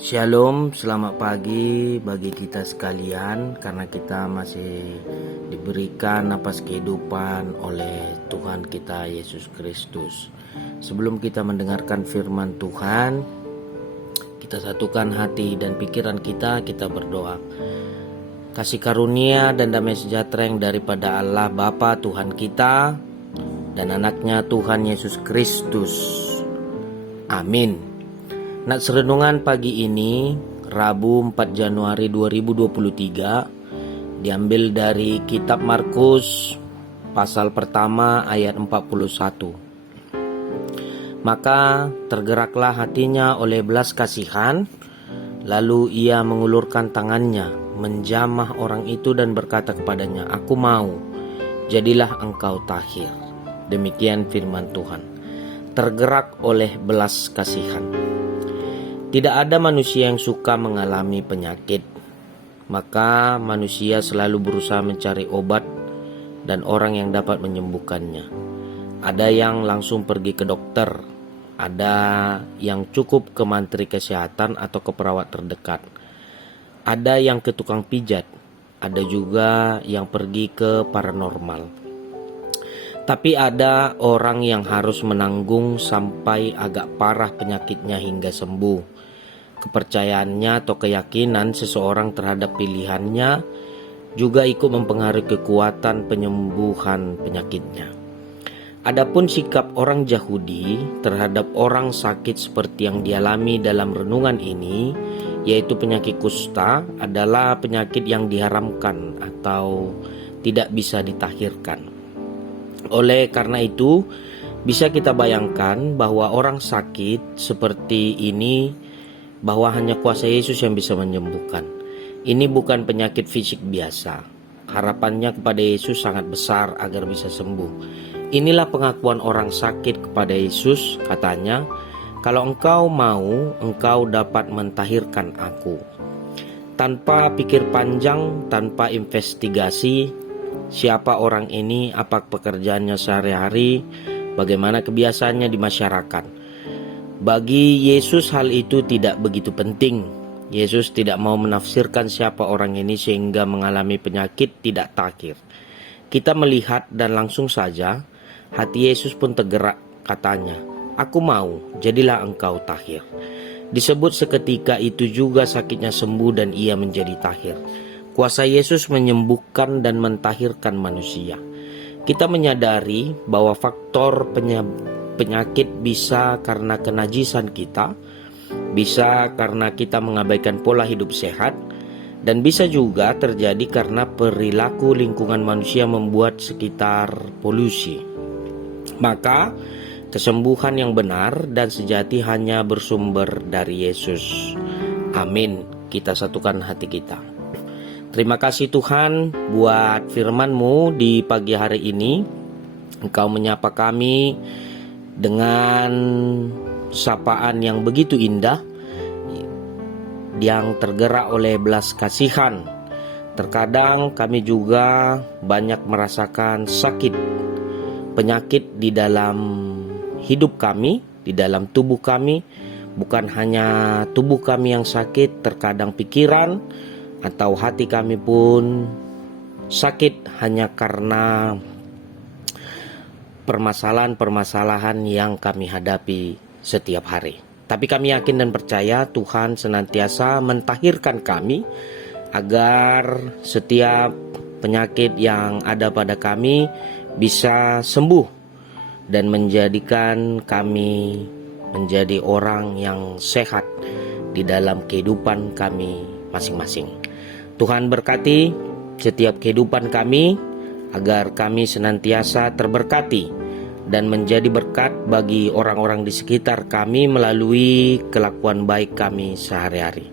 Shalom, selamat pagi bagi kita sekalian, karena kita masih diberikan napas kehidupan oleh Tuhan kita Yesus Kristus. Sebelum kita mendengarkan firman Tuhan, kita satukan hati dan pikiran kita berdoa. Kasih karunia dan damai sejahtera yang daripada Allah Bapa Tuhan kita dan anaknya Tuhan Yesus Kristus. Amin. Nats renungan pagi ini, Rabu 4 Januari 2023, diambil dari kitab Markus pasal pertama ayat 41. Maka tergeraklah hatinya oleh belas kasihan, lalu ia mengulurkan tangannya, menjamah orang itu dan berkata kepadanya, "Aku mau, jadilah engkau tahir." Demikian firman Tuhan. Tergerak oleh belas kasihan. Tidak ada manusia yang suka mengalami penyakit, maka manusia selalu berusaha mencari obat dan orang yang dapat menyembuhkannya. Ada yang langsung pergi ke dokter, ada yang cukup ke mantri kesehatan atau ke perawat terdekat, ada yang ke tukang pijat, ada juga yang pergi ke paranormal. Tapi ada orang yang harus menanggung sampai agak parah penyakitnya hingga sembuh. Kepercayaannya atau keyakinan seseorang terhadap pilihannya juga ikut mempengaruhi kekuatan penyembuhan penyakitnya. Adapun sikap orang Yahudi terhadap orang sakit seperti yang dialami dalam renungan ini, yaitu penyakit kusta, adalah penyakit yang diharamkan atau tidak bisa ditahirkan. Oleh karena itu, bisa kita bayangkan bahwa orang sakit seperti ini, bahwa hanya kuasa Yesus yang bisa menyembuhkan. Ini bukan penyakit fisik biasa. Harapannya kepada Yesus sangat besar agar bisa sembuh. Inilah pengakuan orang sakit kepada Yesus, katanya, "Kalau engkau mau, engkau dapat mentahirkan aku." Tanpa pikir panjang, tanpa investigasi, siapa orang ini, apa pekerjaannya sehari-hari, bagaimana kebiasaannya di masyarakat. Bagi Yesus hal itu tidak begitu penting. Yesus tidak mau menafsirkan siapa orang ini sehingga mengalami penyakit tidak tahir. Kita melihat dan langsung saja hati Yesus pun tergerak, katanya, "Aku mau, jadilah engkau tahir." Disebut seketika itu juga sakitnya sembuh dan ia menjadi tahir. Kuasa Yesus menyembuhkan dan mentahirkan manusia. Kita menyadari bahwa faktor penyakit bisa karena kenajisan kita, bisa karena kita mengabaikan pola hidup sehat, dan bisa juga terjadi karena perilaku lingkungan manusia membuat sekitar polusi. Maka kesembuhan yang benar dan sejati hanya bersumber dari Yesus. Amin. Kita satukan hati kita. Terima kasih Tuhan buat firman-Mu di pagi hari ini. Engkau menyapa kami dengan sapaan yang begitu indah, yang tergerak oleh belas kasihan. Terkadang kami juga banyak merasakan sakit, penyakit di dalam hidup kami, di dalam tubuh kami. Bukan hanya tubuh kami yang sakit, terkadang pikiran atau hati kami pun sakit hanya karena permasalahan-permasalahan yang kami hadapi setiap hari. Tapi kami yakin dan percaya Tuhan senantiasa mentahirkan kami agar setiap penyakit yang ada pada kami bisa sembuh dan menjadikan kami menjadi orang yang sehat di dalam kehidupan kami masing-masing. Tuhan berkati setiap kehidupan kami agar kami senantiasa terberkati dan menjadi berkat bagi orang-orang di sekitar kami melalui kelakuan baik kami sehari-hari.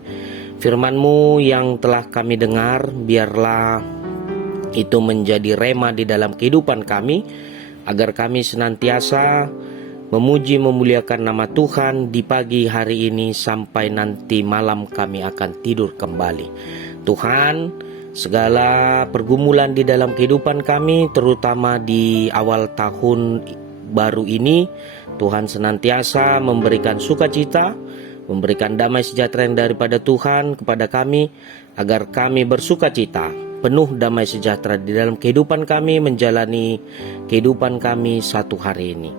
Firman-Mu yang telah kami dengar, biarlah itu menjadi rema di dalam kehidupan kami, agar kami senantiasa memuji memuliakan nama Tuhan di pagi hari ini sampai nanti malam kami akan tidur kembali. Tuhan, segala pergumulan di dalam kehidupan kami, terutama di awal tahun baru ini, Tuhan senantiasa memberikan sukacita, memberikan damai sejahtera yang daripada Tuhan kepada kami, agar kami bersuka cita, penuh damai sejahtera di dalam kehidupan kami, menjalani kehidupan kami satu hari ini.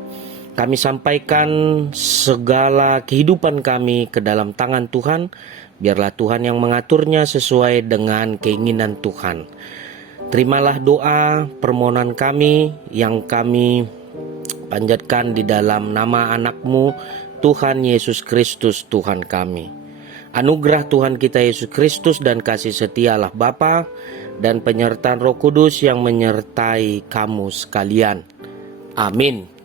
Kami sampaikan segala kehidupan kami ke dalam tangan Tuhan. Biarlah Tuhan yang mengaturnya sesuai dengan keinginan Tuhan. Terimalah doa permohonan kami yang kami panjatkan di dalam nama anak-Mu, Tuhan Yesus Kristus Tuhan kami. Anugerah Tuhan kita Yesus Kristus dan kasih setia Allah Bapa dan penyertaan Roh Kudus yang menyertai kamu sekalian. Amin.